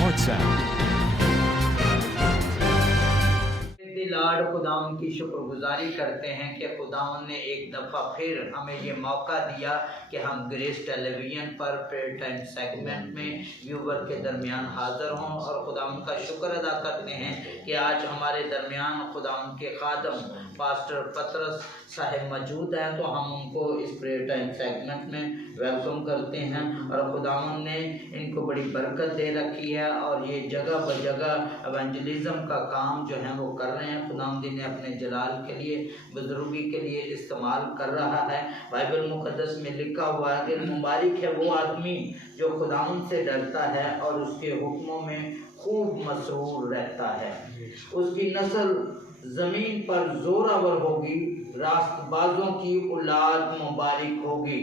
WhatsApp। लाड खुदावन की शुक्रगुजारी करते हैं कि खुदावन ने एक दफ़ा फिर हमें ये मौका दिया कि हम ग्रेस टेलीविज़न पर प्रेयर टाइम सेगमेंट में व्यूवर के दरमियान हाज़िर हों, और खुदावन का शुक्र अदा करते हैं कि आज हमारे दरमियान खुदावन के खादम पास्टर पतरस साहिब मौजूद हैं, तो हम उनको इस प्रेयर टाइम सेगमेंट में वेलकम करते हैं। और खुदावन ने इनको बड़ी बरकत दे रखी है और ये जगह ब जगह एवेंजलिज्म का काम जो है वो कर रहे हैं। खुदावंद ने अपने जलाल के लिए, बुजुर्गी के लिए इस्तेमाल कर रहा है। बाइबल मुकद्दस में लिखा हुआ है कि मुबारक है वो आदमी जो खुदावंद से डरता है और उसके हुक्मों में खूब मसरूर रहता है। उसकी नस्ल ज़मीन पर जोरावर होगी, रास्तबाजों की औलाद मुबारक होगी।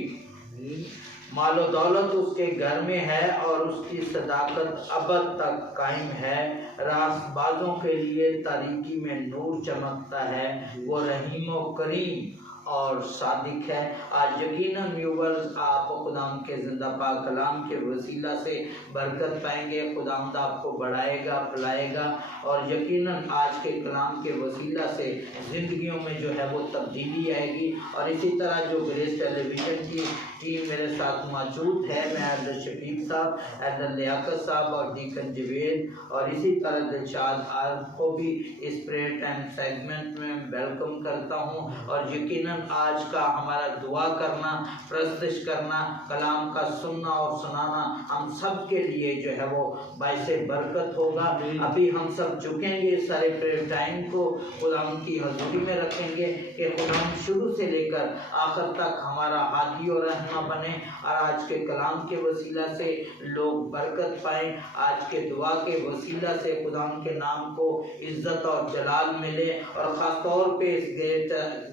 मालो दौलत उसके घर में है और उसकी सदाकत अबद तक कायम है। रास्तबाजों के लिए तारीकी में नूर चमकता है, वो रहीम व करीम और सादिक है। आज यकीनन व्यूवर्स आप खुदाम के जिंदा पाक कलाम के वसीला से बरकत पाएंगे। खुदावंद आपको बढ़ाएगा, फैलाएगा और यकीनन आज के कलाम के वसीला से ज़िंदगियों में जो है वो तब्दीली आएगी। और इसी तरह जो ग्रेस टेलीविज़न की टीम मेरे साथ मौजूद है, मैं एल्डर शफीक साहब, एल्डर लियाकत साहब और डीकन जवेद और इसी तरह दिलशाद को भी इस प्रेयर टाइम सेगमेंट में वेलकम करता हूँ। और यकीनन आज का हमारा दुआ करना, प्रस्तुत करना, कलाम का सुनना और सुनाना हम सब के लिए जो है वो बाइसे बरकत होगा। अभी हम सब झुकेंगे, सारे प्रेयर टाइम को खुदाम की हजूरी में रखेंगे कि खुदाम शुरू से लेकर आखिर तक हमारा हाथी और रहनुमा बने और आज के कलाम के वसीला से लोग बरकत पाएँ। आज के दुआ के वसीला से खुदाम के नाम को इज्जत और जलाल मिले। और ख़ास तौर पे इस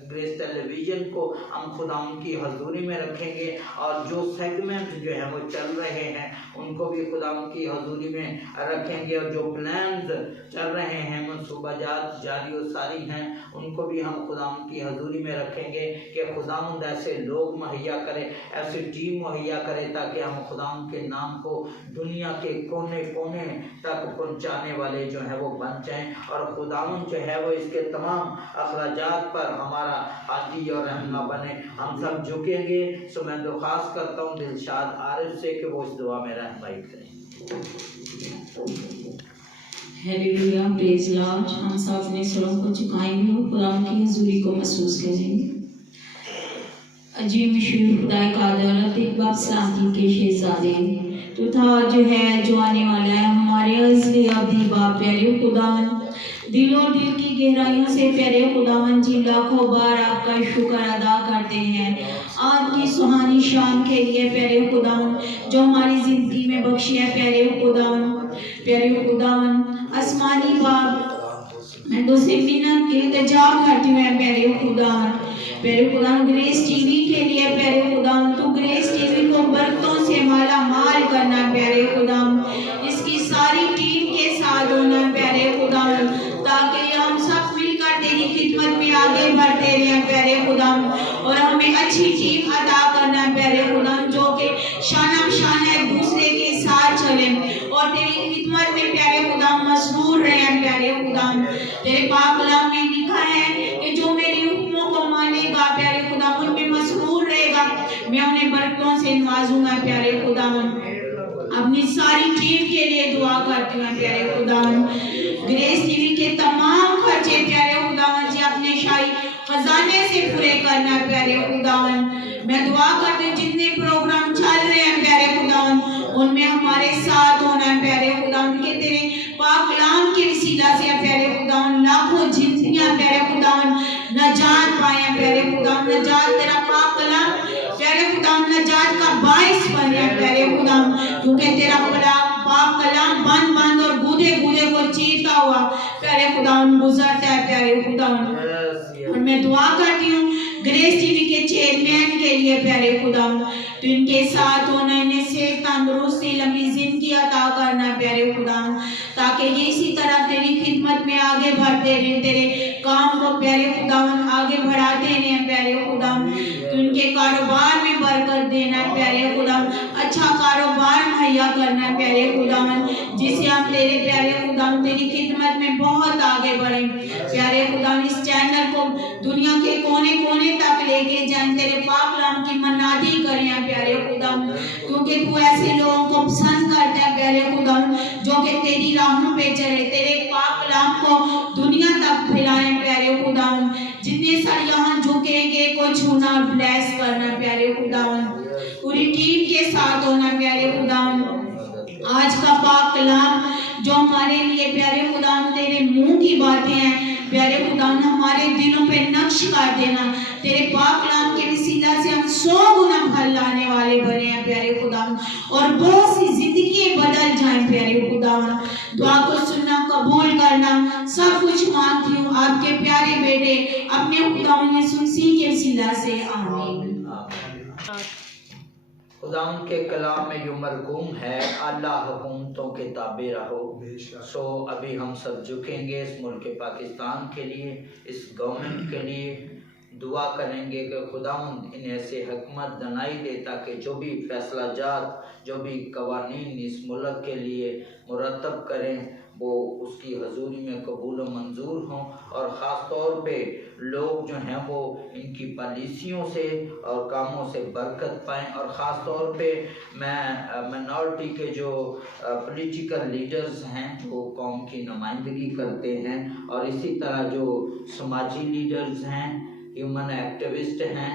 ग्रेस टेलीविज़न को हम खुदाम की हजूरी में रखेंगे और जो सेगमेंट जो है वो चल रहे हैं उनको भी खुदाम की हजूरी में रखेंगे। और जो प्लान्स चल रहे हैं, मनसूबाजात जारी और सारी हैं, उनको भी हम खुदाम की हजूरी में रखेंगे कि खुदावंद ऐसे लोग मुहैया करे, ऐसी टीम मुहैया करे ताकि हम खुदाम के नाम को दुनिया के कोने कोने तक पहुँचाने वाले जो है वो बन जाएँ। और खुदावंद जो है वो इसके तमाम अखराजात पर हमारा हाथी और रहनुमा बने। हम सब झुकेंगे। सो मैं दरख्वास्त करता हूँ दिलशाद आरिफ से कि वो इस दुआ में रहनुमाई करें। Hallelujah, praise Lord. हम सब अपने सरों को झुकाएंगे और खुदा की हजूरी को महसूस करेंगे। अजीब मशहूर खुदा कादर एक बाप सलामती के शहजादे तो था जो है जो आने वाला है, हमारे असली अब्दी बाप प्यारे खुदावन, दिल और दिल की गहराइयों से प्यारे खुदावन जी लाखों बार आपका शुक्र अदा करते हैं आपकी सुहानी शान के लिए प्यारे खुदावन जो हमारी जिंदगी में बख्शी है। प्यारे खुदावन आसमानी बाप, मैं तुझसे मिन्नत इल्तिजा करती हूँ प्यारे खुदावन ग्रेस टीवी के लिए प्यारे खुदावन तो ग्रेस टीवी को बरकतों से माला माल करना प्यारे खुदावन, इसकी सारी टीम के साथ होना प्यारे खुदावन, ताकि हम सब मिलकर तेरी खिदमत में आगे बढ़ते रहें प्यारे खुदावन। और हमें अच्छी टीम अदा करना प्यारे खुदावन जो कि शाना शान एक दूसरे के साथ चले और तेरी खिदमत में प्यारे खुदावन मसरूर रहें प्यारे खुदावन। तेरे पाक कलाम में लिखा है कि जो मेरे हुक्मों को मानेगा प्यारे खुदावन उनमें मसरूर रहेगा, मैं उन्हें बरकतों से नवाजूंगा प्यारे खुदावन। अपनी सारी टीम के लिए दुआ करती हूँ प्यारे खुदावन। ग्रेस टीवी के तमाम खर्चे प्यारे खुदावन जी अपने शाही खजाने से पूरे करना प्यारे खुदावन। मैं दुआ करती हूँ जितने प्रोग्राम चल रहे हैं प्यारे खुदावन उनमें हमारे साथ होना है प्यारे खुदावन के तेरे पाक कलाम के वसीला से प्यारे खुदावन लाखों जिंदगियां प्यारे खुदावन नजात पाए प्यारे खुदावन। नजात तेरा पाक कलाम प्यारे खुदावन नजात का बाइस बने प्यारे खुदावन, क्योंकि तेरा पाक कलाम बंद बंद और गूदे गूदे को चीरता हुआ प्यारे खुदावन गुजरता है प्यारे खुदावन। और मैं दुआ करती हूँ ग्रेस टीवी के चेयरमैन के लिए प्यारे खुदावन, तो इनके साथ होना, इन्हें सेहत तंदुरुस्ती लंबी जिंदगी अता करना प्यारे खुदावन, ताकि ये इसी तरह तेरी खिदमत में आगे बढ़ते रहे, तेरे काम को प्यारे खुदावन आगे बढ़ाते रहे प्यारे खुदावन। तो इनके कारोबार में बरकत देना प्यारे खुदावन, अच्छा कारोबार मुहैया करना है प्यारे खुदावन, जिससे हम तेरे प्यारे खुदावन तेरी खिदमत में बहुत आगे बढ़े प्यारे खुदावन। इस चैनल को दुनिया के कोने कोने तक लेके जाएं, तेरे पाक कलाम की मनादी करें प्यारे खुदावन, क्योंकि तू ऐसे लोगों को पसंद करता है प्यारे खुदावन जो कि तेरी राहों पे चले, तेरे पाक कलाम को दुनिया तक फैलाएं प्यारे खुदावन। जितने सारे यहाँ झुकेंगे को छूना और ब्लेस करना प्यारे खुदावन, पूरी टीम के साथ होना प्यारे खुदावन। आज का पाक कलाम जो हमारे लिए प्यारे खुदावन तेरे मुंह की बातें हैं प्यारे खुदावन, हमारे दिलों पे नक्श कर देना। तेरे पाक कलाम के वसीला से हम 100 गुना फल लाने वाले बने हैं प्यारे खुदावन, और बहुत सी जिंदगी बदल जाएं प्यारे खुदावन। दुआ को सुनना, कबूल करना, सब कुछ मांगती हूँ आपके प्यारे बेटे अपने खुदावन यीशु मसीह के वसीला से, आमीन। खुदावन के कलाम में जो मरकूम है, अल्लाह हुकूमतों के ताबे रहो। सो अभी हम सब झुकेंगे इस मुल्क पाकिस्तान के लिए, इस गवर्नमेंट के लिए दुआ करेंगे कि खुदावन इन्हें ऐसे हुकूमत दनाई दे ताकि जो भी फैसला जात, जो भी कवानीन इस मुल्क के लिए मुरतब करें वो उसकी हजूरी में कबूल व मंजूर हों, और ख़ास तौर पे लोग जो हैं वो इनकी पॉलिसियों से और कामों से बरकत पाएँ। और ख़ास तौर पे मैं मिनॉरिटी के जो पॉलिटिकल लीडर्स हैं वो कौम की नुमाइंदगी करते हैं, और इसी तरह जो समाजी लीडर्स हैं, ह्यूमन एक्टिविस्ट हैं,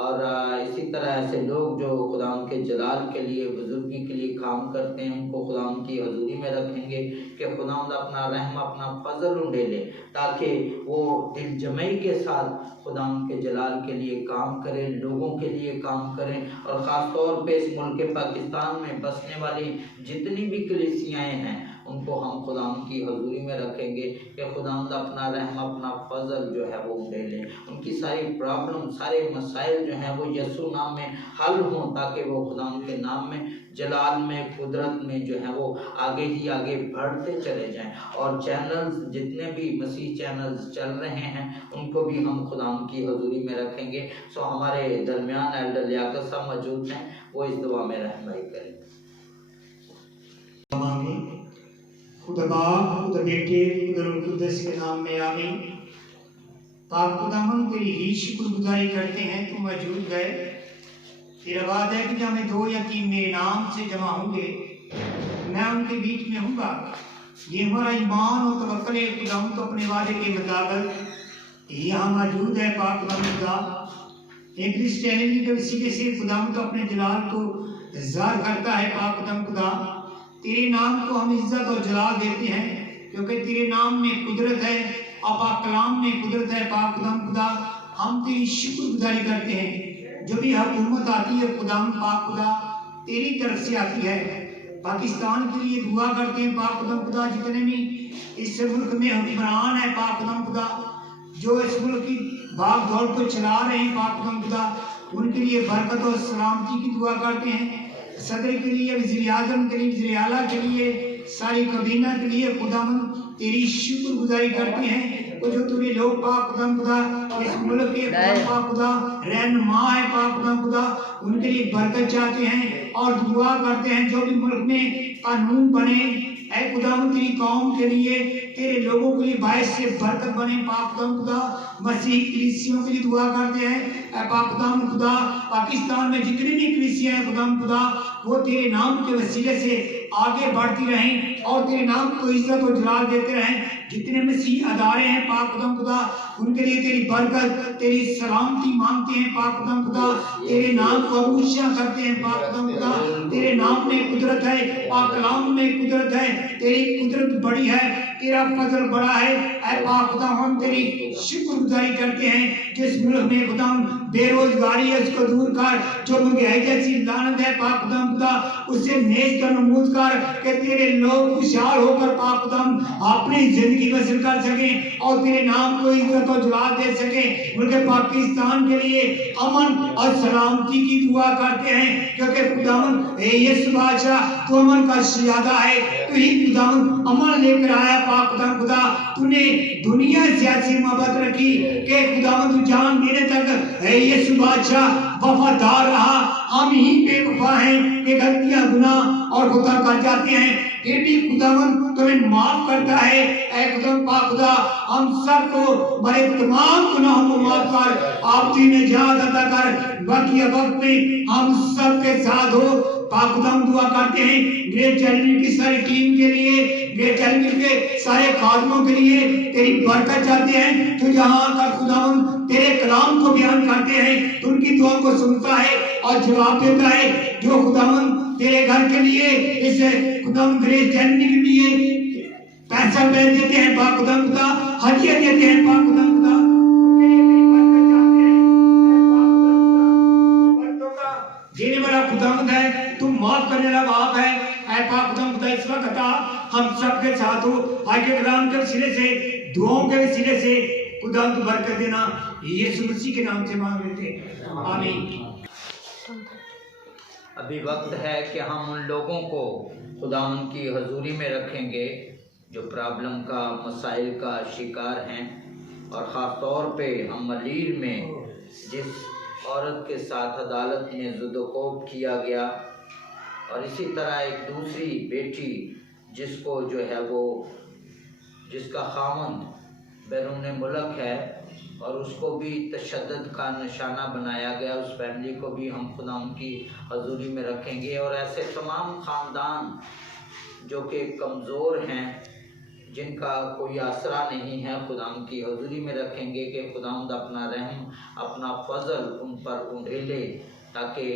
और इसी तरह ऐसे लोग जो खुदाम के जलाल के लिए, बुजुर्गी के लिए काम करते हैं, उनको खुदाम की हजूरी में रखेंगे कि खुदाम अपना रहम, अपना फजल उंडेले, ताकि वो दिल जमई के साथ खुदाम के जलाल के लिए काम करें, लोगों के लिए काम करें। और ख़ास तौर पे इस मुल्क पाकिस्तान में बसने वाली जितनी भी कलीसियाएँ हैं उनको हम खुदाम की हजूरी में रखेंगे कि खुदाम अपना रहम, अपना फजल जो है वो उंडेले, उनकी सारी प्रॉब्लम, सारे मसाइल जो हैं वो यीशु नाम में हल हों, ताकि वो खुदाम के नाम में, जलाल में, कुदरत में जो है वो आगे ही आगे बढ़ते चले जाएं। और चैनल्स जितने भी मसीह चैनल्स चल रहे हैं उनको भी हम खुदाम की हजूरी में रखेंगे। सो हमारे दरमियान एल्डर लियाकत साहब मौजूद हैं, वो इस दुआ में रहनुमाई करें। खुदा बाप, खुदा बेटे, खुदा रूह कुद्दस के नाम में आमीन। पाक खुदावन तेरी ही शुक्रगुजारी करते हैं, तू मौजूद है। तेरा वादा है कि जहाँ में 2 या 3 मेरे नाम से जमा होंगे मैं उनके बीच में हूँगा। ये हमारा ईमान और तवक्कुल है खुदावन, तो अपने वादे के मुताबिक यहाँ मौजूद है। पाक खुदा एक क्रिश्चियनिटी के वसीले से खुदावन तो अपने जलाल को ज़ाहिर करता है। पाक खुदा तेरे नाम को हम इज्जत और जलाल देते हैं, क्योंकि तेरे नाम में कुदरत है और पाक कलाम में कुदरत है। पाक खुदा हम तेरी शुक्रगुजारी करते हैं। जो भी हुकूमत आती है खुदाम पाक खुदा तेरी तरफ से आती है। पाकिस्तान के लिए दुआ करते हैं पाक खुदा, जितने भी इस मुल्क में हुक्मरान है पाक खुदा, जो इस मुल्क की भाग दौड़ को चला रहे हैं पाक खुदा, उनके लिए बरकत और सलामती की दुआ करते हैं। सदर के लिए, वज़ीर आज़म के लिए, वज़ीर आला के लिए, सारी कबीना के लिए खुदावन तेरी शुक्रगुजारी करते हैं। वो जो तूने लोग पाक खुदा इस मुल्क के पाक खुदा रहनुमा है पाक खुदा, उनके लिए बरकत चाहते हैं और दुआ करते हैं जो भी मुल्क में कानून बने ऐ खुदावन तेरी कौम के लिए, तेरे लोगों के लिए बायस से बरकत बने। पाक खुदा मसीह कलीसियों के लिए दुआ करते हैं। ऐ पाक खुदा पाकिस्तान में जितनी भी कलीसियां हैं खुदा वो तेरे नाम के वसीले से आगे बढ़ती रहें और तेरे नाम को इज्जत और जलाल देते रहें। जितने मसीह अदारे हैं पाक खुदा उनके लिए तेरी बरकत, तेरी सलामती मांगते हैं पाक खुदा, तेरे नाम को अबूशा करते हैं पाक खुदा। तेरे नाम में कुदरत है, पाक कलाम में कुदरत है, तेरी कुदरत बड़ी है, तेरा फजल बड़ा है। ऐ पाक खुदा हम तेरी शुक्रगुजारी करते हैं। जिस मुल्क में खुदा बेरोजगारी है उसको दूर कर, जो महंगाई जैसी लानत है पाक खुदा उससे नेज़ का नमूद कर कि तेरे लोग खुशहाल होकर पाक खुदा अपनी जिंदगी बसर कर सकें और तेरे नाम को इज्जत और जलाल दे सकें। मुल्क पाकिस्तान के लिए अमन और सलामती की दुआ करते हैं, क्योंकि खुदावन यीशु बादशाह तू अमन का शहजादा है, तू ही खुदावन अमन लेकर आया पाक खुदा। तूने दुनिया से ऐसी मोहब्बत रखी कि खुदावन तू जान देने तक यीशु बादशाह वफादार रहा। हम ही बेवफा हैं कि गलतियां गुनाह और खुदा कर जाते हैं, फिर भी खुदावन तुम्हें माफ करता है। ऐ खुदा पाक खुदा हम सबको बड़े तमाम गुनाहों को माफ कर आप ने याद अदा कर बाकी वक्त में हम सब के साथ हो। पाक खुदा हम दुआ करते हैं ग्रेट चैलेंज की सारी टीम के लिए, ग्रेट चैलेंज के सारे खादमों के लिए तेरी बरकत चाहते हैं। तू जहां का खुदावन तेरे कलाम को बयान करते हैं तो उनकी दुआ को सुनता है और जवाब देता है। जो खुदावन तेरे घर के लिए इस खुदावन ग्रेट चैलेंज के लिए पैसा भेज देते हैं, पाक खुदा खुदा हदिया देते हैं, पाक खुदा खुदा उनके लिए तेरी बरकत चाहते हैं। बंदों का देने वाला खुदावंद है, तू माफ करने वाला बाप है। ऐ पाक खुदा खुदा इस वक्त हम सबके साथ हो। आज के कलाम के वसीले से, दुआओं के वसीले से खुदा तू बरकत देना, यीशु मसीह के नाम से मांग लेते हैं, आमीन। अभी वक्त है कि हम उन लोगों को खुदा की हजूरी में रखेंगे जो प्रॉब्लम का, मसाइल का शिकार हैं, और ख़ास तौर पे हम मलीर में जिस औरत के साथ अदालत में ज़ुदकोब किया गया, और इसी तरह एक दूसरी बेटी जिसको जो है वो जिसका खामन बैरून मुल्क है और उसको भी तशद्दुद का निशाना बनाया गया, उस फैमिली को भी हम खुदा उनकी हजूरी में रखेंगे। और ऐसे तमाम ख़ानदान जो कि कमज़ोर हैं, जिनका कोई आसरा नहीं है, खुदा की हजूरी में रखेंगे कि खुदावंद अपना रहम, अपना फजल उन पर उंडेले, ताकि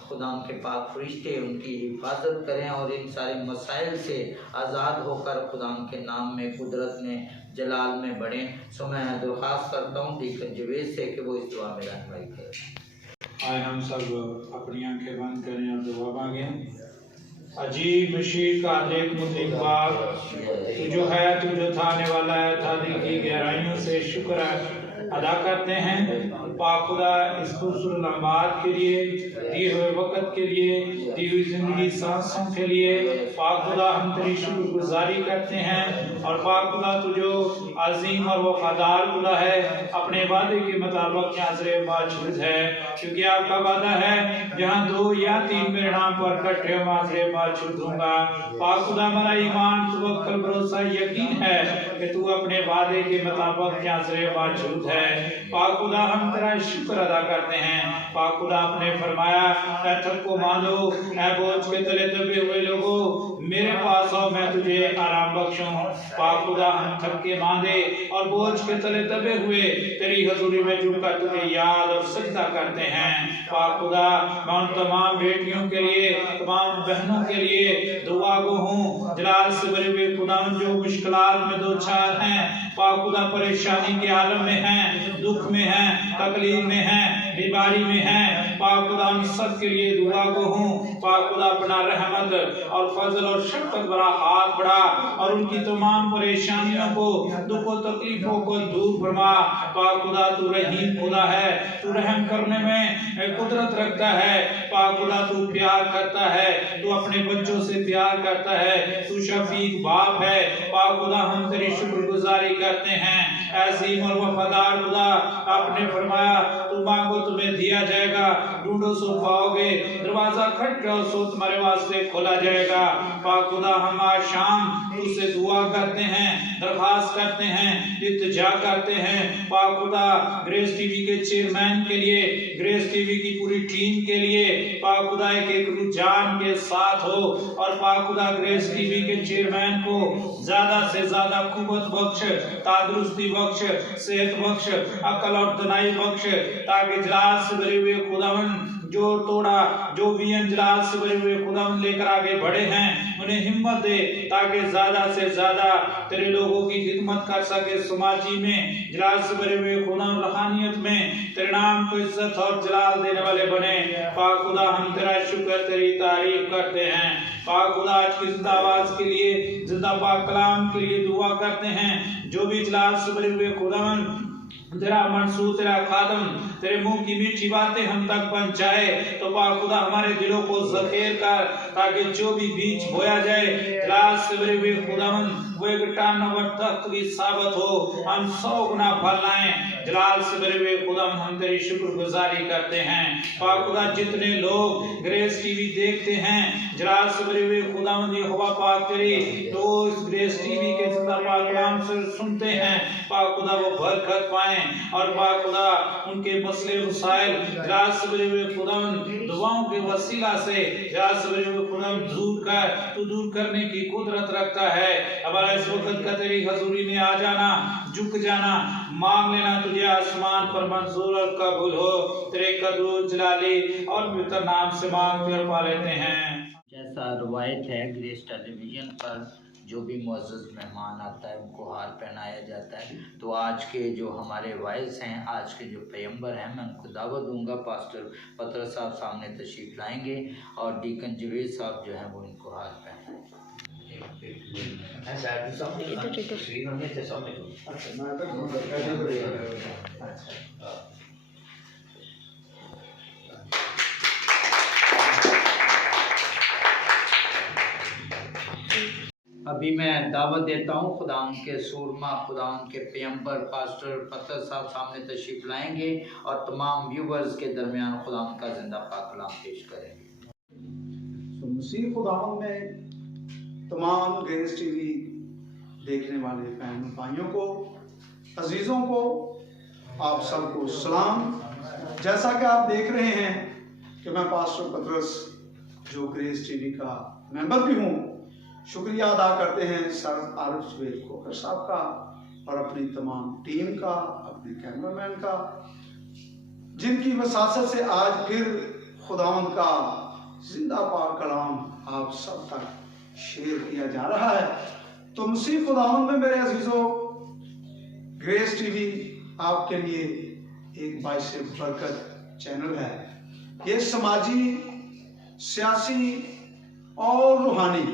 खुदा के पाक फरिश्ते उनकी हिफाजत करें और इन सारे मसाइल से आज़ाद होकर खुदा के नाम में, कुदरत में, जलाल में बढ़ें। सो मैं दरख्वास्त करता हूँ डीकन जवेद से कि वो इस दुआ में रहनुमाई करें। आए हम सब अपनी आंखें बंद करें और दुआ मांगें। अजीब बशीर का नेक मुतबार तू जो है, तू जो था आने वाला है, था दिल की गहराइयों से शुक्र अदा करते हैं पाक खुदा इस खूबसूरत लम्हात के लिए, दिए हुए वक़्त के लिए, दी हुई ज़िंदगी सांसों के लिए। पाक खुदा हम तेरी शुक्रगुजारी करते हैं। और पाक खुदा तू जो अजीम और वफादार खुदा है, अपने वादे के मुताबिक हाज़िर मौजूद है, क्योंकि आपका वादा है जहाँ 2 या 3 मेरे नाम पर इकट्ठे हो हाज़िर मौजूद होगा। पाक खुदा हमारा ईमान, तवक्कुल, भरोसा, यकीन है कि तू अपने वादे के मुताबिक हाज़िर मौजूद है। पाक खुदा हम तेरा शुक्र अदा करते हैं। पाक खुदा आपने फरमाया ऐ थक को मानो, ऐ बोझ के तले दबे हुए लोगों मेरे पास आओ, मैं तुझे आराम बख्शूं। पाक खुदा हम थक के मांदे और बोझ के तले दबे हुए तेरी हजूरी में झुककर तुझे याद और सजदा करते हैं। पाक खुदा मैं उन तमाम बेटियों के लिए, तमाम बहनों के लिए दुआ गो हूँ जलाल से भरे हुए खुदा जो मुश्किलात में दो चार हैं, पाक खुदा परेशानी के आलम में हैं, दुख में हैं, तकलीफ में हैं, बीमारी में हैं। पाक खुदा हम सब के लिए दुआ गो हूँ। पाक खुदा अपना रहमत और फजल और शफकत भरा हाथ बढ़ा और उनकी तमाम परेशानियों को, दुखों तकलीफों को दूर फरमा। पाक खुदा तू रहीम खुदा है, तू रहम करने में कुदरत रखता है। पाक खुदा तू प्यार करता है, तू अपने बच्चों से प्यार करता है, तू शफीक बाप है। पाक खुदा हम तेरी शुक्रगुजारी करते हैं। अजीम और वफादार खुदा आपने फरमाया तुम मांगो तुम्हें दिया जाएगा, ढूंढो सो पाओगे, दरवाजा खटखटाओ सो तुम्हारे वास्ते खोला जाएगा। पाक खुदा हम आज शाम तुझसे दुआ करते हैं, दरख्वास्त करते हैं, इल्तिजा करते हैं। पाक खुदा ग्रेस टीवी के चेयरमैन के लिए, ग्रेस टीवी की पूरी टीम के लिए पाक खुदा एक रुझान के साथ हो और पाक खुदा ग्रेस टीवी के चेयरमैन को ज्यादा से ज्यादा कुव्वत बख्श, तंदुरुस्ती बख्श, सेहत बख्श, अकल और तनाई बख्श, ताकि जलाल से भरे हुए खुदावन जो तोड़ा, जो वियन जलाल से भरे हुए खुदावन लेकर आगे बढ़े हैं, उन्हें हिम्मत दे ताकि ज्यादा से ज्यादा तेरे लोगों की खिदमत कर सके। समाजी में जलाल से भरे हुए खुदावन रूहानियत में तेरे नाम को इज्जत और जलाल देने वाले बने। पाक खुदा हम तेरा शुक्र, तेरी तारीफ करते हैं। पाक खुदा आज की जिंदा आवाज के लिए, जिंदा पाक कलाम के लिए दुआ करते हैं। जो भी जलाल से भरे हुए खुदावन तेरा मंसूर, तेरा खादम, तेरे मुंह की मीठी बातें हम तक पहुंचाए, तो पाक खुदा हमारे दिलों को ज़ख़ीर कर, ताकि जो भी बीज बोया जाए जलाल से भरे हुए खुदावंद वो एक टानवर तख्त की साबित हो, हम 100 गुना फल लाएं। जलाल से भरे हुए खुदावंद हम तेरी शुक्रगुजारी करते हैं। पाक खुदा जितने लोग ग्रेस टीवी देखते हैं, जलाल से भरे हुए खुदावंद यहोवा पाक तेरी तो इस ग्रेस टीवी के जिंदा पाक कलाम से सुनते हैं, पाक खुदा वो बरकत पाएं और पाक खुदा उनके मसले मसाइल जलाल से भरे हुए खुदावंद दुआओं के वसीला से जलाल से भरे हुए खुदावंद दूर करने की कुदरत रखता है। अब इस वक्त का तेरी हजूरी में आ जाना, झुक जाना, मांग लेना, तुझे आसमान पर मंजूर और कबूल हो। तेरे कदूर जलाली और पवित्र नाम से मांगते और पा लेते हैं। जैसा रवायत है ग्रेस टेलीविज़न पर जो भी मुअज़्ज़ज़ मेहमान आता है उनको हार पहनाया जाता है। तो आज के जो हमारे वाइस हैं, आज के जो पैगंबर हैं, मैं उनको दावत दूंगा। पास्टर पतरस साहब सामने तशरीफ़ लाएंगे और डीकन जवेद साहब जो हैं वो इनको हार पहनाएंगे। अभी मैं दावत देता हूँ खुदा के सूरमा, खुदा के पैगंबर पास्टर पतरस साहब सामने तशरीफ़ लाएंगे और तमाम व्यूवर्स के दरमियान खुदा का जिंदा पाक कलाम पेश करेंगे। तो मसीह खुदावंद में तमाम ग्रेस टीवी देखने वाले बहन भाइयों को, अजीज़ों को, आप सबको सलाम। जैसा कि आप देख रहे हैं कि मैं पास्टर पतरस जो ग्रेस टीवी का मेंबर भी हूँ, शुक्रिया अदा करते हैं सर आरिफ जुबैर खोखर साहब का और अपनी तमाम टीम का, अपने कैमरामैन का, जिनकी वसासत से आज फिर खुदावंद का जिंदा पाक कलाम आप सब तक शेयर किया जा रहा है। तो मसीह खुदावंद में मेरे अजीजों, ग्रेस टीवी आपके लिए एक बाइस बरकत चैनल है। ये समाजी, सियासी और रूहानी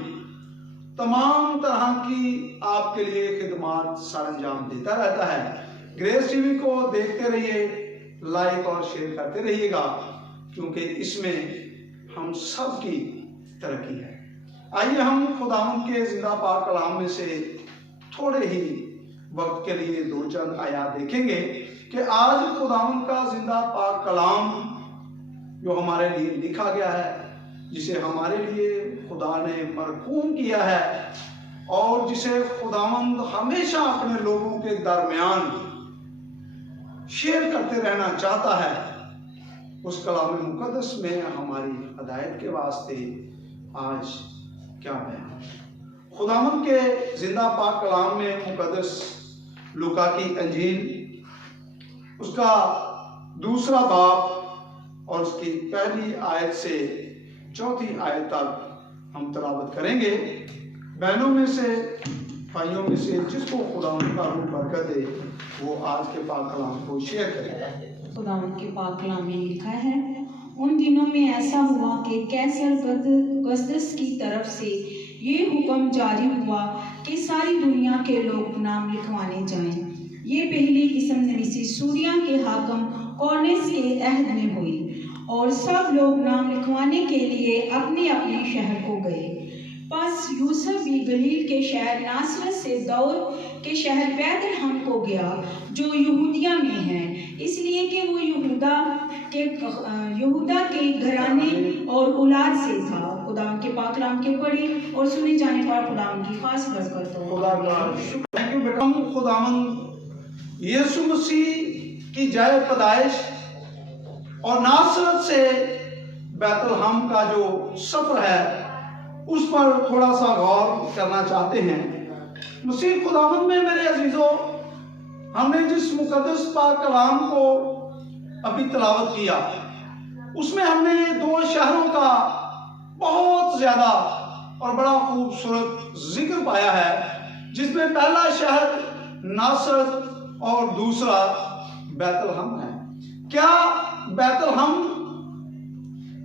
तमाम तरह की आपके लिए खिदमत सरंजाम देता रहता है। ग्रेस टीवी को देखते रहिए, लाइक और शेयर करते रहिएगा, क्योंकि इसमें हम सब की तरक्की है। आइए हम खुदावंद के जिंदा पाक कलाम में से थोड़े ही वक्त के लिए दो चंद आयात देखेंगे कि आज खुदावंद का जिंदा पाक कलाम जो हमारे लिए लिखा गया है, जिसे हमारे लिए खुदा ने मरकूम किया है और जिसे खुदावंद हमेशा अपने लोगों के दरमियान शेयर करते रहना चाहता है, उस कलाम मुकद्दस में हमारी हदायत के वास्ते आज क्या बयान। खुदावंद के जिंदा पाक कलाम में मुकद्दस लूका की अंजील उसका 2 बाब और उसकी पहली आयत से 4 आयत तक हम तलावत करेंगे। बहनों में से, भाइयों में से जिसको खुदावंद का रूह बरकत दे वो आज के पाक कलाम को शेयर करें। खुदावंद के पाक कलाम में लिखा है, उन दिनों में ऐसा हुआ कि कैसर गसदस की तरफ से ये हुक्म जारी हुआ कि सारी दुनिया के लोग नाम लिखवाने जाएं। ये पहली किस्म नवीसी सूरिया के हाकम कौरनेस के अहद में हुई और सब लोग नाम लिखवाने के लिए अपने अपने शहर को गए। बस यूसुफ भी गलील के शहर नासरत से दौर के शहर बैतलहम को गया जो यहूदिया में है, इसलिए कि वो यहूदा के घराने और औलाद से था। खुदा के पाक कलाम के पढ़े और सुने जाने पर खुदा की खास बरकत हो। खुदा का शुक्र है कि बेटा खुदावंद यीशु मसीह की जय पैदाइश और नासरत से बैतलहम का जो सफर है उस पर थोड़ा सा गौर करना चाहते हैं। मसीह खुदावंद में मेरे अजीजों, हमने जिस मुकद्दस पाक कलाम को अभी तलावत किया उसमें हमने 2 शहरों का बहुत ज्यादा और बड़ा खूबसूरत जिक्र पाया है, जिसमें पहला शहर नासरत और दूसरा बैतलहम है। क्या बैतलहम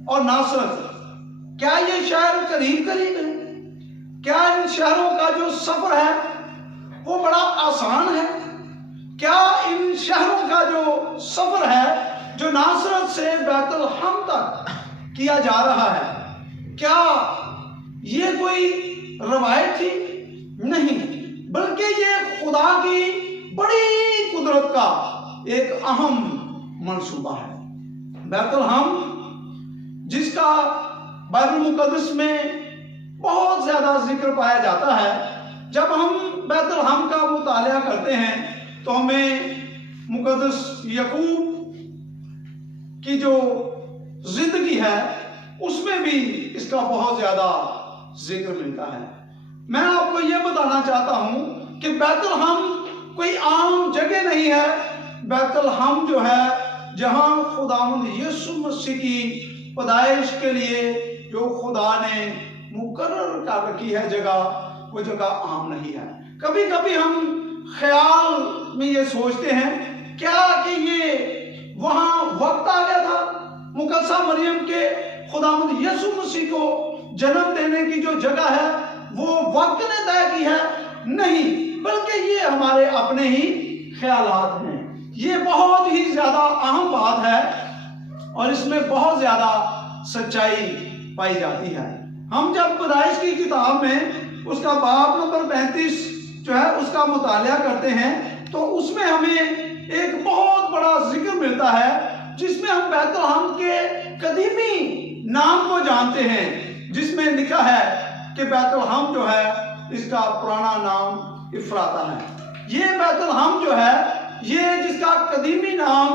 और नासरत, क्या ये शहर करीब करीब है? क्या इन शहरों का जो सफर है वो बड़ा आसान है? क्या इन शहरों का जो सफर है जो नासरत से बैतलहम तक किया जा रहा है, क्या ये कोई रवायत थी, नहीं, बल्कि ये खुदा की बड़ी कुदरत का एक अहम मंसूबा है। बैतलहम, जिसका बाइबल मुकद्दस में बहुत ज्यादा जिक्र पाया जाता है, जब हम बैतलहम का मुतालिया करते हैं तो हमें मुकद्दस याकूब की जो जिंदगी है उसमें भी इसका बहुत ज्यादा जिक्र मिलता है। मैं आपको यह बताना चाहता हूं कि बैतलहम कोई आम जगह नहीं है। बैतलहम जो है, जहां खुदावंद यीशु मसीह की पैदाइश के लिए जो खुदा ने मुकर्रर कर रखी है जगह, वो जगह आम नहीं है। कभी कभी हम ख्याल में ये सोचते हैं क्या कि ये वहां वक्त आ गया था मुकद्दसा मरियम के खुदावंद यीशु मसीह को जन्म देने की जो जगह है वो वक्त ने तय की है? नहीं, बल्कि ये हमारे अपने ही ख्यालात हैं। ये बहुत ही ज्यादा अहम बात है और इसमें बहुत ज्यादा सच्चाई पाई जाती है। हम जब पैदाइश की किताब में उसका बाब नंबर 35 जो है उसका मुतालिया करते हैं तो उसमें हमें एक बहुत बड़ा जिक्र मिलता है, जिसमें हम बैतलहम के कदीमी नाम को जानते हैं, जिसमें लिखा है कि बैतलहम जो है इसका पुराना नाम इफ्राता है। ये बैतलहम जो है, ये जिसका कदीमी नाम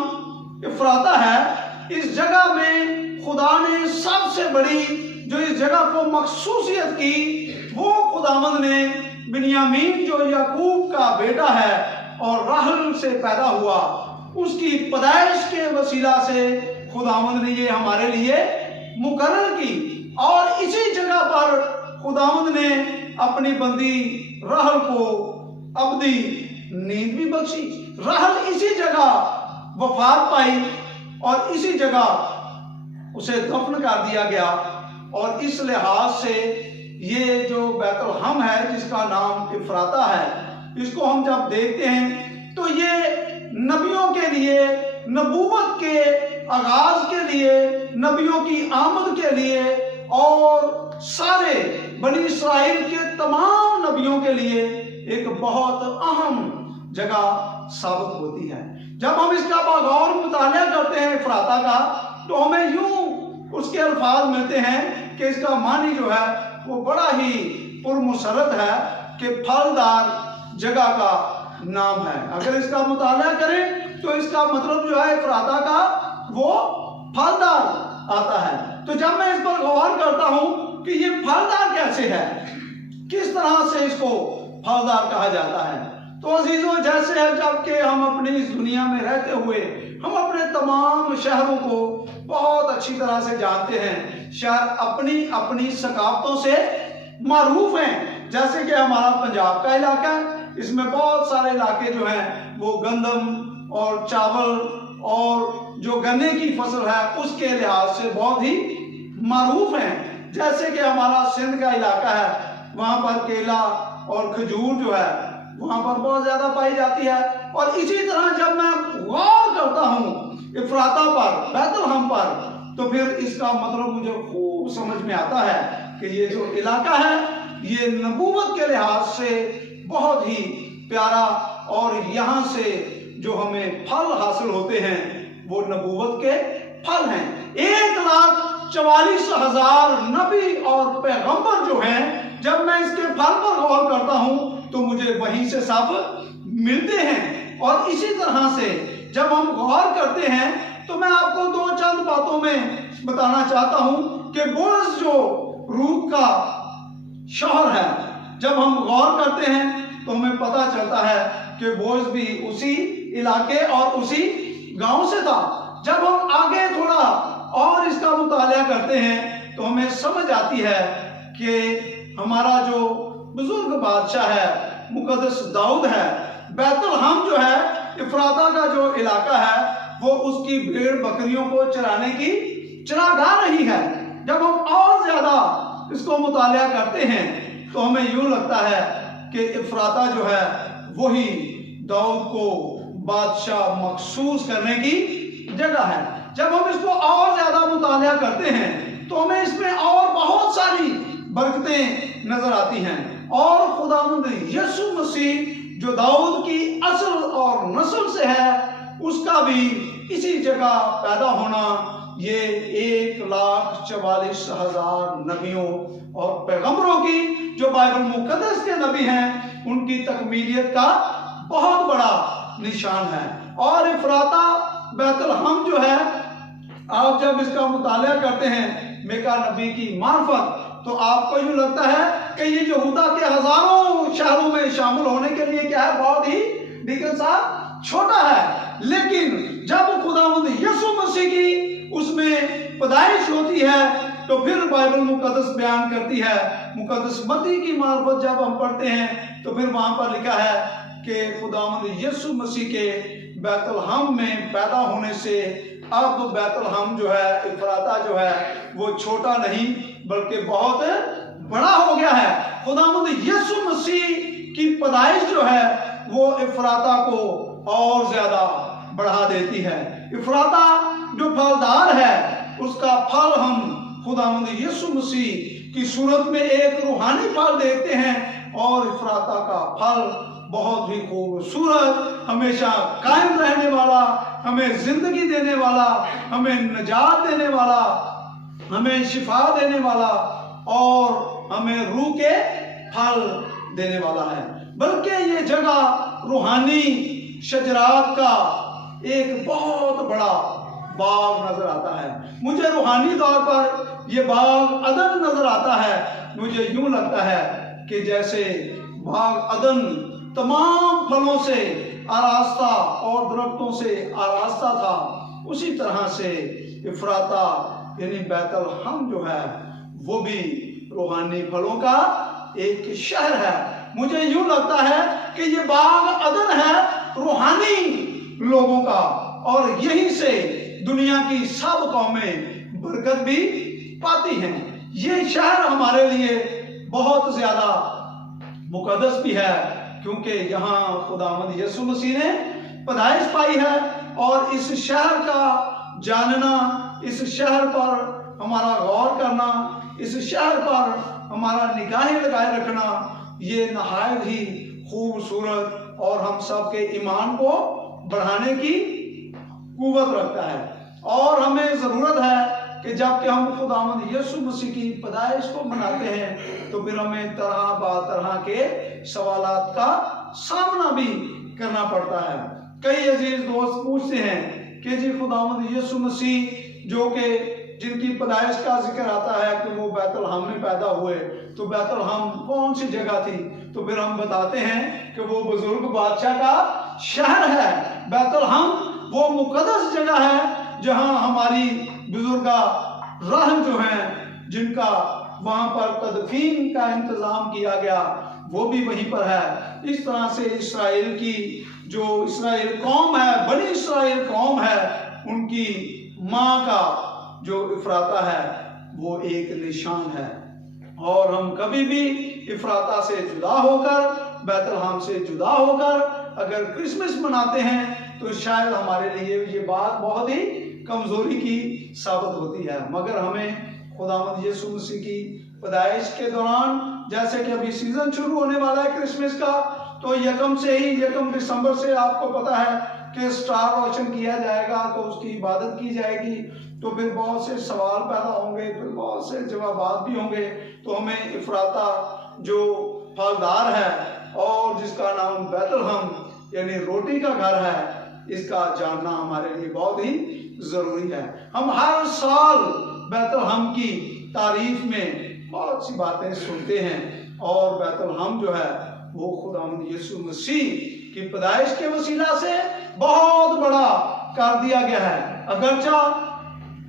इफ्राता है, इस जगह में खुदा ने सबसे बड़ी जो इस जगह को मखसूसियत की, वो खुदावंद ने बिन्यामीन जो याकूब का बेटा है और राहल से पैदा हुआ, उसकी पैदाइश के वसीला से खुदावंद ने ये हमारे लिए मुकर्रर की। और इसी जगह पर खुदावंद ने अपनी बंदी राहल को अब्दी नींद भी बख्शी। राहल इसी जगह वफात पाई और इसी जगह उसे दफन कर दिया गया। और इस लिहाज से ये जो बैतलहम है, जिसका नाम इफ्राता है, इसको हम जब देखते हैं तो ये नबियों के लिए, नबूवत के आगाज के लिए, नबियों की आमद के लिए और सारे बनी इस्राएल के तमाम नबियों के लिए एक बहुत अहम जगह साबित होती है। जब हम इसका बगौर मुतालिया करते हैं इफ्राता का, तो हमें यूं उसके अल्फाज मिलते हैं कि इसका मानी जो है वो बड़ा ही पुरमुसरत है कि फलदार जगह का नाम है। अगर इसका मुताला करें तो इसका मतलब जो है इफ्राता का वो फलदार आता है। तो जब मैं इस पर गौर करता हूं कि ये फलदार कैसे है, किस तरह से इसको फलदार कहा जाता है, तो अजीजों जैसे है जबकि हम अपनी इस दुनिया में रहते हुए हम अपने तमाम शहरों को बहुत अच्छी तरह से जानते हैं। शहर अपनी अपनी सकाफतों से मारूफ हैं। जैसे कि हमारा पंजाब का इलाका है, इसमें बहुत सारे इलाके जो हैं वो गंदम और चावल और जो गन्ने की फसल है उसके लिहाज से बहुत ही मारूफ हैं। जैसे कि हमारा सिंध का इलाका है, वहाँ पर केला और खजूर जो है वहाँ पर बहुत ज़्यादा पाई जाती है। और इसी तरह जब मैं गौर करता हूँ इफ्राता पर, बैतलहम पर, तो फिर इसका मतलब मुझे खूब समझ में आता है कि ये जो इलाका है ये नबूवत के लिहाज से बहुत ही प्यारा, और यहाँ से जो हमें फल हासिल होते हैं वो नबूवत के फल हैं। 1,44,000 नबी और पैगंबर जो हैं, जब मैं इसके फल पर गौर करता हूँ तो मुझे वहीं से सब मिलते हैं। और इसी तरह से जब हम गौर करते हैं तो मैं आपको दो चंद बातों में बताना चाहता हूं कि बोअज जो रूत का शौहर है, जब हम गौर करते हैं तो हमें पता चलता है कि बोअज भी उसी इलाके और उसी गांव से था। जब हम आगे थोड़ा और इसका मुतालिया करते हैं तो हमें समझ आती है कि हमारा जो बुजुर्ग बादशाह है मुकद्दस दाऊद है, बैतलहम जो है इफ्राता का जो इलाका है वो उसकी भेड़ बकरियों को चराने की चरागाह नहीं है। जब हम और ज्यादा इसको मुतालिया करते हैं तो हमें यूं लगता है कि इफ्राता जो है वही दाऊद को बादशाह मखसूस करने की जगह है। जब हम इसको और ज्यादा मुतालिया करते हैं तो हमें इसमें और बहुत सारी बरकतें नजर आती हैं। और खुदावंद यीशु मसीह जो दाऊद की असल और नस्ल से है, उसका भी इसी जगह पैदा होना, ये 1,44,000 नबियों और पैगंबरों की, जो बाइबल मुकद्दस के नबी हैं, उनकी तकमीलियत का बहुत बड़ा निशान है। और इफ्राता बैतलहम जो है, आप जब इसका मुताला करते हैं मीका नबी की मार्फत, तो आपको यूं लगता है कि ये यहूदा के हजारों शहरों में शामिल होने के लिए क्या है, बहुत ही डीकन साहब छोटा है। लेकिन जब खुदावंद यीशु मसीह की उसमें पैदाइश होती है, तो फिर बाइबल मुकद्दस बयान करती है, मुकद्दस मत्ती की मार्फत जब हम पढ़ते हैं, तो फिर वहां पर लिखा है कि खुदावंद यीशु मसीह के बैतलहम में पैदा होने से अब बैतलहम जो है, इफ्राता जो है, वो छोटा नहीं बल्कि बहुत बड़ा हो गया है। खुदावंद यीशु मसीह की पैदाइश जो है, वो इफ्राता को और ज्यादा बढ़ा देती है। इफ्राता जो फलदार है, उसका फल हम खुदावंद यीशु मसीह की सूरत में एक रूहानी फल देखते हैं, और इफ्राता का फल बहुत ही खूबसूरत, हमेशा कायम रहने वाला, हमें जिंदगी देने वाला, हमें निजात देने वाला, हमें शिफा देने वाला, और हमें रूह के फल देने वाला है। बल्कि ये जगह रूहानी शजरात का एक बहुत बड़ा बाग नजर आता है। मुझे रूहानी तौर पर ये बाग अदन नजर आता है। मुझे यूं लगता है कि जैसे बाग अदन तमाम फलों से आरास्ता और दरख्तों से आरास्ता था, उसी तरह से इफ्राता यानी बैतलहम जो है, वो भी रूहानी फलों का एक शहर है। मुझे यूं लगता है कि ये बाग अदन है रूहानी लोगों का, और यहीं से दुनिया की सब कौमें बरकत भी पाती हैं। ये शहर हमारे लिए बहुत ज्यादा मुकद्दस भी है, क्योंकि यहाँ खुदावंद यीशु मसीह ने पैदाइश पाई है। और इस शहर का जानना, इस शहर पर हमारा गौर करना, इस शहर पर हमारा निगाहें लगाए रखना, ये नहायत ही खूबसूरत और हम सब के ईमान को बढ़ाने की कुव्वत रखता है। और हमें जरूरत है कि जबकि हम खुदावंद यीशु मसीह की पैदाइश को मनाते हैं, तो फिर हमें तरह तरह के सवालात का सामना भी करना पड़ता है। कई अजीज दोस्त पूछते हैं कि जी खुदावंद यीशु मसीह जो कि जिनकी पैदाइश का जिक्र आता है कि वो बैतलहम में पैदा हुए, तो बैतलहम कौन सी जगह थी? तो फिर हम बताते हैं कि वो बुजुर्ग बादशाह का शहर है। बैतलहम वो मुकद्दस जगह है जहां हमारी बुजुर्गा रहम जो हैं, जिनका वहां पर तदफीन का इंतजाम किया गया, वो भी वहीं पर है। इस तरह से इस्राएल की जो इस्राएल कौम है, बनी इस्राएल कौम है, उनकी माँ का जो इफ्राता है, वो एक निशान है। और हम कभी भी इफ्राता से जुदा होकर, बैतलहम से जुदा होकर अगर क्रिसमस मनाते हैं, तो शायद हमारे लिए ये बात बहुत ही कमजोरी की साबित होती है। मगर हमें खुदावंद यीशु मसीह की पैदाइश के दौरान, जैसे कि अभी सीजन शुरू होने वाला है क्रिसमस का, तो 1 दिसंबर से आपको पता है कि स्टार रोशन किया जाएगा, तो उसकी इबादत की जाएगी। तो फिर बहुत से सवाल पैदा होंगे, फिर बहुत से जवाबात भी होंगे। तो हमें इफ्राता जो फलदार है और जिसका नाम बैतलहम यानी रोटी का घर है, इसका जानना हमारे लिए बहुत ही जरूरी है। हम हर साल बैतलहम की तारीफ में बहुत सी बातें सुनते हैं, और बैतलहम जो है वो खुदावंद यीशु मसीह की पैदाइश के वसीला से बहुत बड़ा कर दिया गया है। अगरचा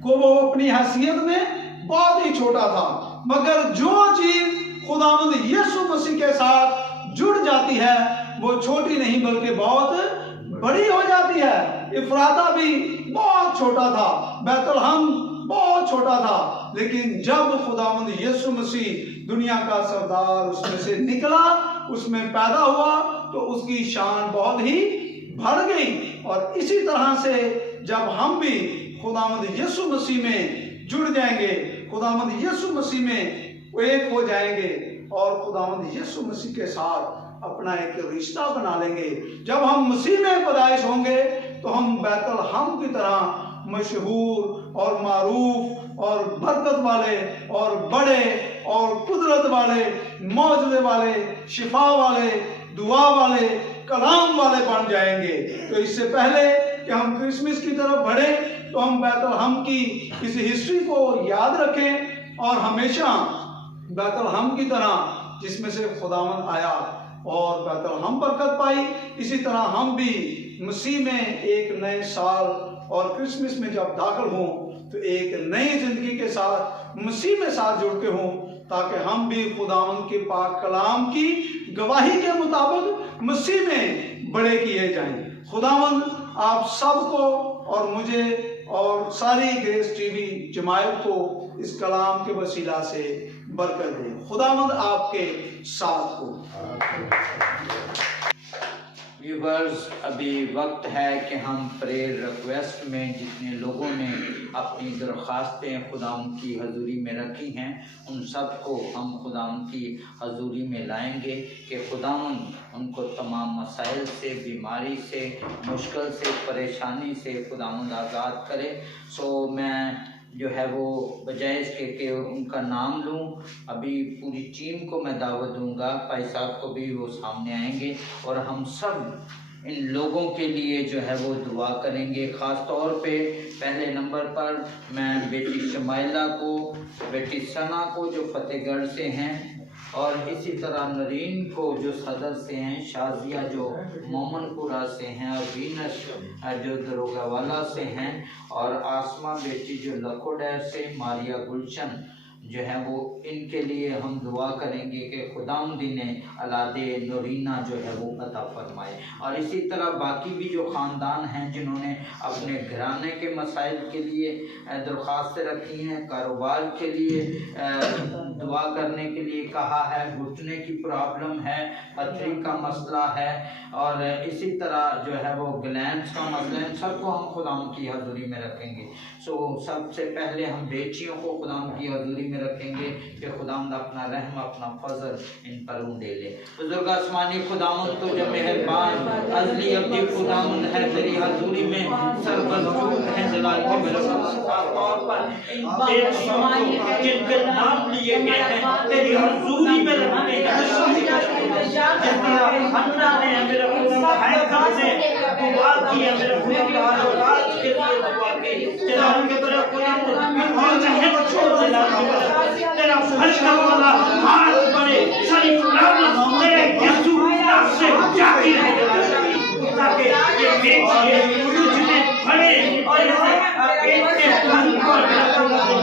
को वो अपनी हैसियत में बहुत ही छोटा था, मगर जो चीज खुदावंद यीशु मसीह के साथ जुड़ जाती है, वो छोटी नहीं बल्कि बहुत बड़ी हो जाती है। इफ्राता भी बहुत छोटा था, बैतलहम बहुत छोटा था, लेकिन जब खुदावंद यीशु मसीह दुनिया का सरदार उसमें से निकला, उसमें पैदा हुआ, तो उसकी शान बहुत ही बढ़ गई। और इसी तरह से जब हम भी खुदावंद यीशु मसीह में जुड़ जाएंगे, खुदावंद यीशु मसीह में वो एक हो जाएंगे और खुदावंद यीशु मसीह के साथ अपना एक रिश्ता बना लेंगे। जब हम मसीह में पैदाइश होंगे तो हम बैतलहम की तरह मशहूर और मारूफ और बरकत वाले और बड़े और कुदरत वाले, मौजूदे वाले, शिफा वाले, दुआ वाले, कलाम वाले बन जाएंगे। तो इससे पहले कि हम क्रिसमस की तरफ बढ़े तो हम बैतलहम की इस हिस्ट्री को याद रखें और हमेशा बैतलहम की तरह जिसमें से खुदावंद आया और बैतलहम बरकत पाई, इसी तरह हम भी मसीह में एक नए साल और क्रिसमस में जब दाखिल हों तो एक नई जिंदगी के साथ मसीह में साथ जुड़ के हों, ताकि हम भी खुदावंद के पाक कलाम की गवाही के मुताबिक मसीह में बड़े किए जाएं। खुदावंद आप सबको और मुझे और सारी ग्रेस टीवी जमायत को इस कलाम के वसीला से बरकत दे। खुदावंद आपके साथ हो। व्यूवर्स, अभी वक्त है कि हम प्रेयर रिक्वेस्ट में जितने लोगों ने अपनी दरख्वास्तें खुदावंद की हजूरी में रखी हैं उन सब को हम खुदावंद की हजूरी में लाएंगे कि खुदावंद उनको तमाम मसाइल से, बीमारी से, मुश्किल से, परेशानी से खुदावंद आज़ाद करे। सो मैं जो है वो बजाय इसके कि उनका नाम लूँ, अभी पूरी टीम को मैं दावत दूंगा, भाई साहब को भी वो सामने आएंगे और हम सब इन लोगों के लिए जो है वो दुआ करेंगे। ख़ास तौर पे पहले नंबर पर मैं बेटी शमाइला को, बेटी सना को जो फतेहगढ़ से हैं, और इसी तरह नरीन को जो सदर से हैं, शाजिया जो मोमनपुरा से हैं, और वीनस जो दरोगावाला से हैं, और आसमा बेटी जो लखोडैर से, मारिया गुलशन जो है वो, इनके लिए हम दुआ करेंगे कि खुदावंद इन्हें औलादे नूरीना जो है वो अता फरमाए। और इसी तरह बाकी भी जो ख़ानदान हैं जिन्होंने अपने घराने के मसाइल के लिए दरख्वास्तें रखी हैं, कारोबार के लिए दुआ करने के लिए कहा है, घुटने की प्रॉब्लम है, पथरी का मसला है, और इसी तरह जो है वो ग्लैंड्स का मसला है, सबको हम खुदावंद की हजूरी में रखेंगे। सो सबसे पहले हम बेटियों को खुदावंद की हजूरी में रखेंगे कि खुदावंद अपना रहम, अपना फजल इन पर उंडे ले। बुजुर्ग आसमानी खुदावंद तो जो मेहरबान अज़ली अब्दी खुदावंद है, तेरी हजूरी में सरबलूत है जलाल के तौर पर जिनके नाम लिए गए हैं तेरी हजूरी में रखने मेरे खुदा है करने दुआ की है, मेरे खुदा औलाद के लिए दुआ की जलाल के तेरे खुदा और चाहे छोड़ जलाल के तेरा फर्शा वाला हाथ बड़े सारी प्रॉब्लम तेरे यीशु नाम से जाती रहे, ताकि ये बेटियां तुझ में खड़े और इसे बंद कर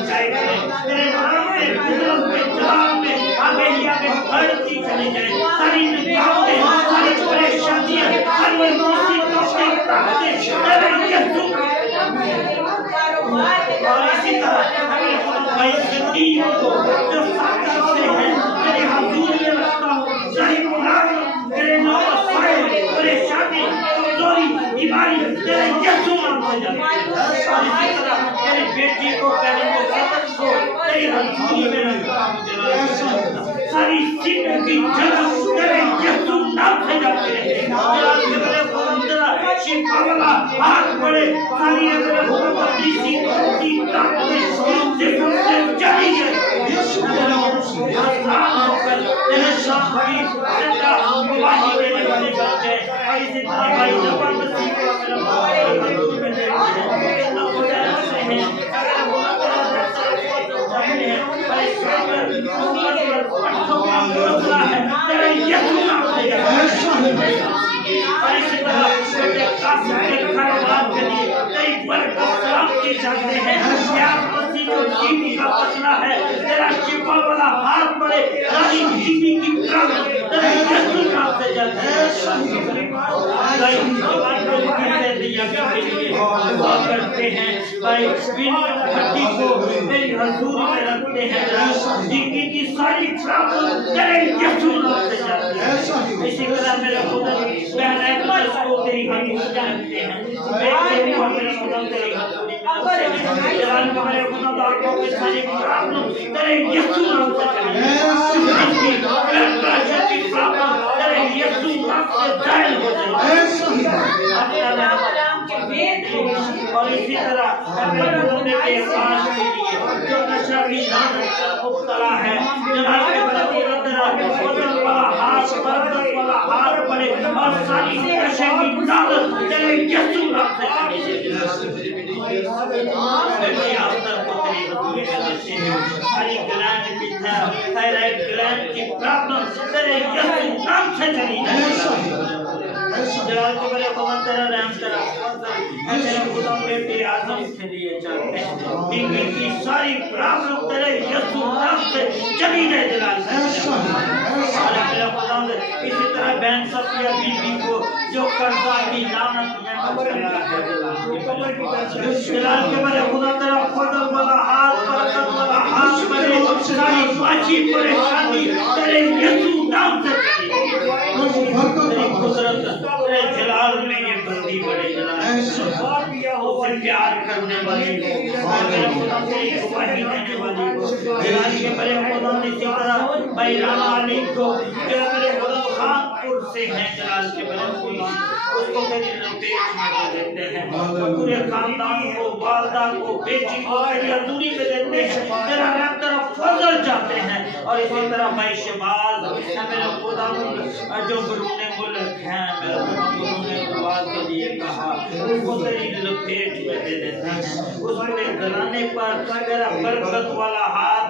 जाए, तेरे नाम में कुदरत में जलाल में आगे ही आगे बढ़ती चली जाए। सारी निकालें, सारी परेशानियां, सारी मुसीबतों से ताकतें तेरे यीशु और इसी तरह भाई जिंदगी को जो साक्षी से है तेरे हजूरी में रखता हूँ, सारी प्रॉब्लम तेरे नाम से, परेशानी, कमजोरी, बीमारी तेरे यीशु नाम से जाए। और इसी तरह तेरी बेटी को, पहले मुसलमान को तेरी हजूरी में रखता हूँ, सारी सिद्ध की जगह तेरे यीशु नाम से जाते हैं। शिफा वाला हाथ बढ़े, सारी अगर सी चली गए तेरे सामने तेरा गवाही देने वाले बन जाए। और इसी तरह भाई जवान मसीह को चाहते हैं का मसला है, तेरा शिफा वाला हाथ बढ़े, सारी बीवी की प्रॉब्लम तेरे यीशु नाम से जाते हैं। करते हैं भाई हड्डी को तेरी हजूरी में रखते हैं, जिंदगी की सारी प्रॉब्लम तेरे यीशु नाम से जाती है। इसी तरह मेरे खुदा को तेरी हजूरी में रखते हैं, मेरे खुदा तेरी हजूरी में जलाल के बड़े खुदा बापों के सारे प्रॉब्लम तेरे यीशु नाम से चली जाए। की प्रॉब्लम तेरे यीशु नाम से जायल हो जाए। और इसी तरह अपने बंदे के पास के लिए जो नशा की लानत का मुब्तला है, जलाल के बड़े खुदा तेरा बदल वाला हाथ, बरकत वाला हाथ पड़े और सारी नशे की लानत तेरे यीशु नाम से चली जाए। सारी ग्लैंड की थायराइड ग्लैंड की प्रॉब्लम तेरे यीशु नाम से चली जाए। जलाल के बड़े खुदा तेरा रहम तेरा तेरे खुदा बेटे आजम के लिए चाहते हैं बीवी की सारी प्रॉब्लम तेरे यीशु नाम से चली जाए। जलाल से मेरा खुदा इसी तरह बहन सफिया बीवी को जो कर्जा की लानत में मुब्तला है, जलाल के बड़े खुदा तेरा फजल वाला हाथ, बरकत वाला हाथ बने, सारी बाची परेशानी तेरे यीशु नाम से चली जाए। तेरी कुदरत तेरे जलाल में ये बंदी बड़े जलाल उसे प्यार करने वाली मेरे खुदा तेरी गवाही देने वाली जलाल के बड़े खुदा इसी तरह भाई राना अली को जो मेरे खुदा खानपुर से है, जलाल के बड़े खुदा उसको तेरी लपेट में दे देते हैं। पूरे खानदान को, वालदा को, बेटी को तेरी हजूरी में देते हैं। तेरा रहम तेरा फजल चाहते हैं। और इसी तरह भाई शबाज मेरे खुदा जो बरूने मुल्क हैं, मेरे खुदा बरूने दुआ के लिए कहा उसको तेरी लपेट में दे देते हैं। उस पूरे घराने पर तेरा बरकत वाला हाथ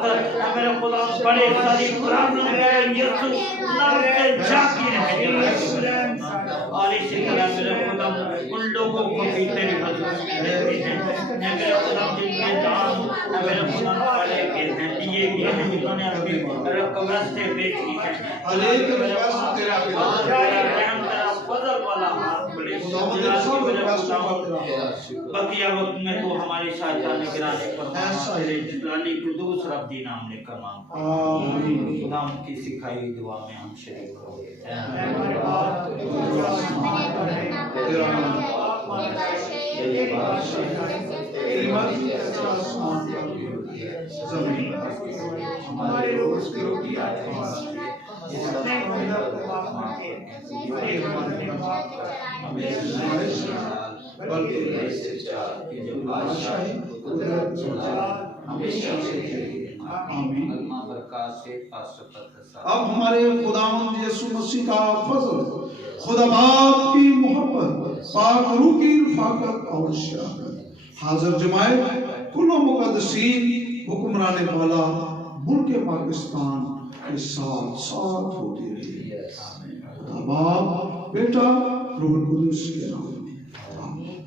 मेरे खुदा बड़े सारी प्रॉब्लम मेरे यीशु नाम से जाती रहे। और इसी तरह मेरे खुदा उन लोगों को भी तेरी हजूरी में देते हैं मेरे खुदा जिनके नाम मेरे खुदा वाले के हैं दिए गए हैं, जिन्होंने अपनी रकम से बेची है। फजल वाला हाथ बड़े बकिया वक्त में तो हमारी सहायता निगरानी फरमा तेरे जलाली कुदूस रब्बी नाम लेकर मांगता हूं। खुदा की सिखाई हुई दुआ में हम शरीक हो गए। हमारे रोज की रोटी आज अब हमारे खुदावंद यीशु मसीह का फजल, खुदा बाप की मोहब्बत, पाक रूह की रफ़ाकत और शराकत, हाजिर जमाए कुल्लो मुक़द्दसीन हुक्मरान वाला मुल्क पाकिस्तान के साथ साथ होती रही। खुदा बाप, बेटा, रूह कुदूस के नाम में आमीन।